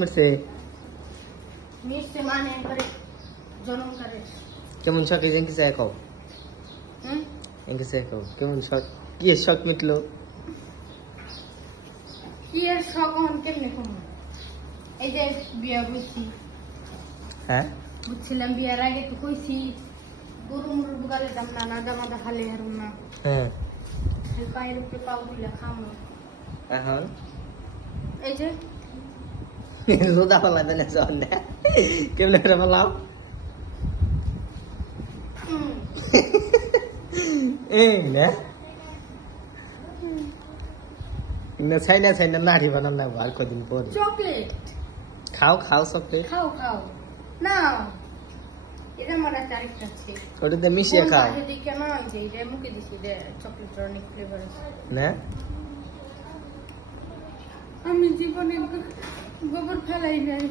মিশছে মিশছে মানে করে জনম করে কেমন শখ এই কি চাই খাও এনকে চাই খাও কেমন শখ কি শখ মিটলো কি এর শখ হন কেমনে কম এই যে বিয়া বুঝছি হ্যাঁ বুঝছিলাম বিয়ার আগে তো কইছি গরু মুরুর বুগালে দাম না না দামাদা খালে হারুম না হ্যাঁ এই পায়ের উপরে পাও দিলে খামো এখন এই যে লোদা ফেলা দেন না কেমনে করে ফেলাও এই না না চাইনা চাইনা নাড়ি বানান না আর কদিন পরে চকলেট খাও খাও চকলেট খাও খাও না এটা আমার একটা আরেকটা আছে ওটাতে মিশিয়ে খাও যদি কেন যে এটা মুখে দিছি যে চকলেট অনেক ফ্লেভার আছে না আমি জীবনে গোবর ফেলাই নাই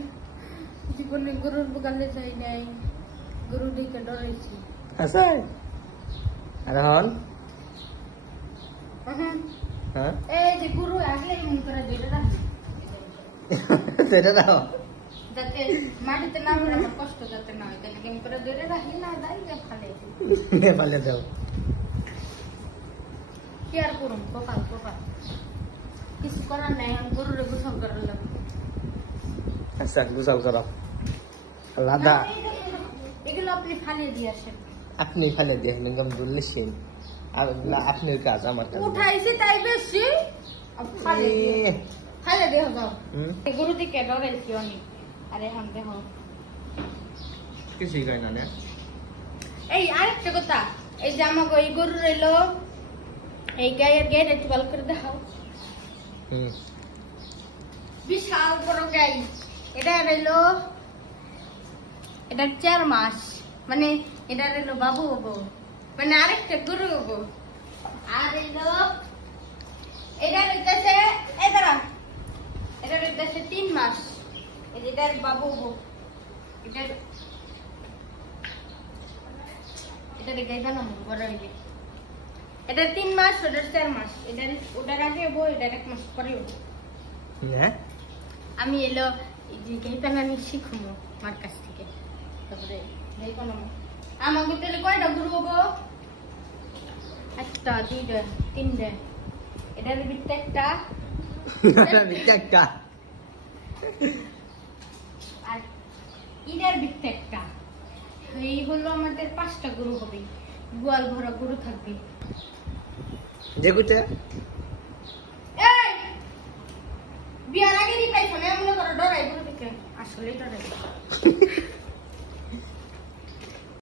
জীবনে গরুর বুগালে যাই নাই গরু দেখে ডরাইছি আচ্ছা আর হন হ্যাঁ এই যে গরু আসলে মন করে দিলে না সেটা দাও যাতে মাটিতে না পড়ে আমার কষ্ট যাতে না হয় তাহলে কেমন করে ধরে রাখি না দাই যে ফালাই নেপালে যাও কি আর করুন কপাল কপাল কিছু করার নাই আমি গরুরে গোসল করার লাগবে আচ্ছা গুছাল করো লাদা এগুলো আপনি ফালিয়ে দিয়ে আসেন আপনি ফেলে দিয়ে গম বললেন আর আপনার কাজ আমার কাজ উঠাইছি তাই বেশি ফালিয়ে দিয়ে যাও গরু দিকে ডরাইছি অনেক আরে হাম দেখো কিছুই কয় না না এই আরেকটা কথা এই যে আমাকে এই গরু রইলো এই গায়ের গেট একটু ভালো করে দেখাও বিশাল বড় গাই এটা রইলো এটা 4 মাস মানে এটা রইলো বাবু হবো মানে আরেকটা গরু হবো আর রইলো এটা রইতেছে এটা রইতেছে 3 মাস এটার বাবু হবো এটা গাই জানো বড় হয়ে যায় এটা 3 মাস ওটার 4 মাস ওটার আগে হবো এটার 1 মাস পরে হবো আমি এলো গাইপান আমি শিখবো আমার কাছ থেকে তারপরে গাইপান আমাকে তাহলে কয়টা গরু হবো 1টা 2টা 3টা এটার ভিতরে একটা আর এটার ভিতরে একটা এই হলো আমাদের 5টা গরু হবে গোয়াল ভরা গরু থাকবে দেখুতে এই বিয়ার আগে নি পাইছো না মনে করো ডরাই গরু দেখে আসলে ডরাই